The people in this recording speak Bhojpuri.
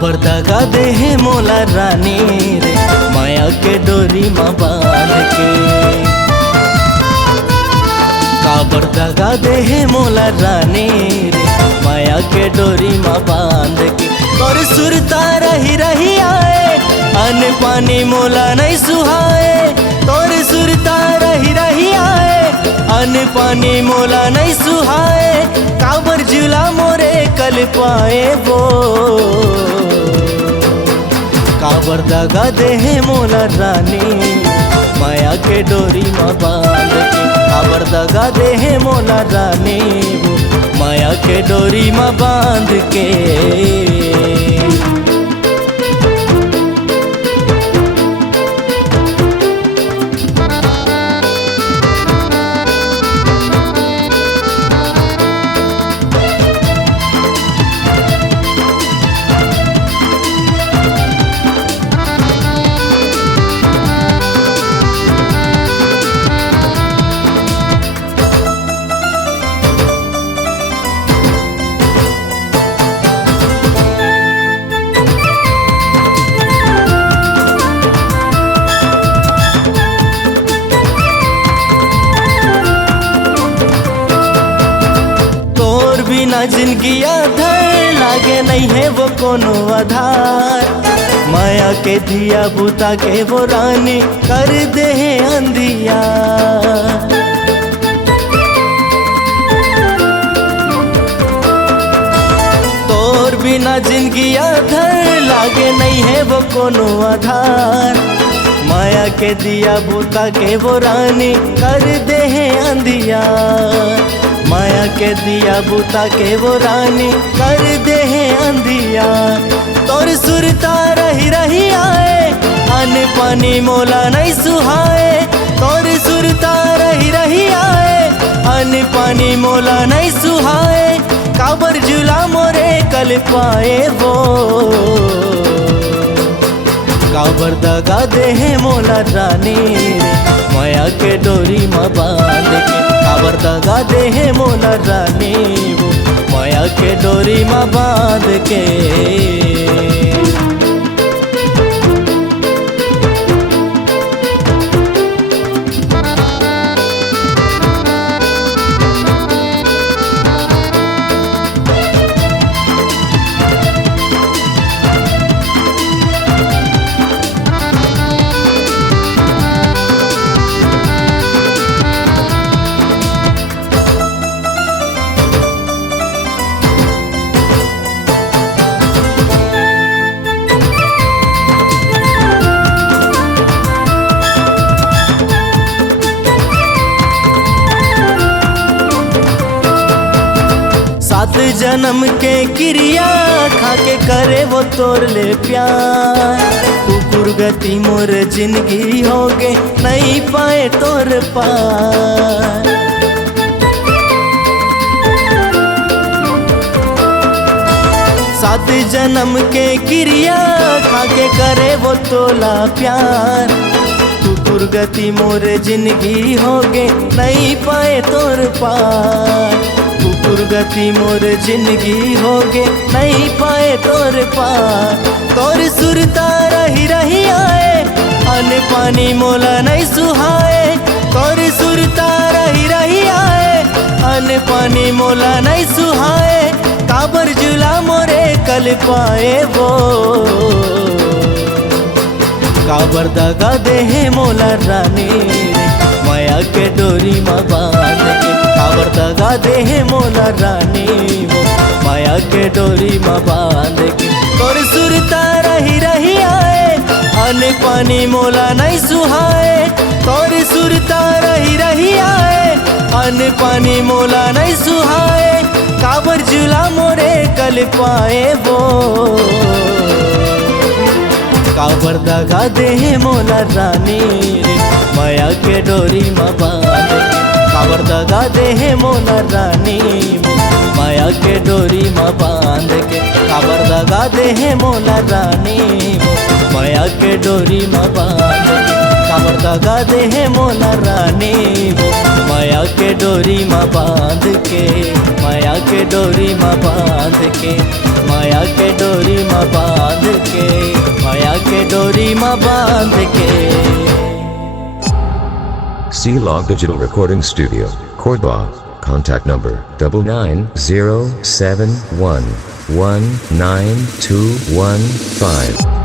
काबर दगा दे हे मोला रानी रे माया के डोरी में बांध के। काबर दगा दे हे मोला रानी रे माया के डोरी में बांध के। तोर सुरता रही रही आए अन पानी मोला नहीं सुहाए। तोर सुरता रही रही आए अन पानी मोला नहीं सुहाए। काबर जुला मोरे कल पाए वो काबर दगा दे हे मोला रानी माया के डोरी में बांध के। काबर दगा दे हे मोला रानी वो माया के डोरी में बांध के। बिना जिंदगी आधार लागे नहीं है वो कोनो आधार। माया के दिया बुता के वो रानी कर दे है अंधिया। तोर बिना जिंदगी आधार लागे नहीं है वो कोनो आधार। माया के दिया बुता के वो रानी कर दे है अंधिया। माया के दिया बुता के वो रानी कर दे है अंधिया। तोर सुरता रही रही आए अन पानी मोला नहीं सुहाए। तोर सुरता रही रही आए अन पानी मोला नहीं सुहाए। काबर जुला मोरे कल पाए वो काबर दगा दे हे मोला रानी माया के डोरी में बांध के। काबर दगा दे हे मोला रानी वो माया के डोरी में बांध के। सात जन्म के क्रिया खाके करे वो तोर ले प्यार। कुकुर गति मोर जिंदगी होगे नहीं पाए तोर पार। सात जन्म के क्रिया खाके करे वो तोला प्यार। कुकुर गति मोर जिंदगी होगे नहीं पाए तोर पार। गति मोर जिंदगी होगे नहीं पाए तोर पार। तोर सुरता रही रही आए अन पानी मोला नहीं सुहाए। तोर सुरता रही रही आए अन पानी मोला नहीं सुहाए। काबर जुला मोरे कल पाए वो काबर दगा दे हे मोला रानी माया के डोरी में बांध के। काबर दगा दे हे मोला रानी वो माया के डोरी में बांध के। तोर सुरता रही रही आए अन पानी मोला नहीं सुहाए। तोर सुरता रही रही आए अन पानी मोला नहीं सुहाए। काबर जुला मोरे कल पाए वो काबर दगा दे हे मोला रानी रे माया के डोरी में बांध के। काबर दगा दे हे मोला रानी माया के डोरी में बांध के। काबर दगा दे हे मोला रानी माया के डोरी में बांध के। काबर दगा दे है मोना रानी हो। माया के डोरी में बांध के, माया के डोरी में बांध के, माया के डोरी में बांध के, माया के डोरी में बांध के। C-Log Digital Recording Studio, Cordoba. Contact number 9907119215.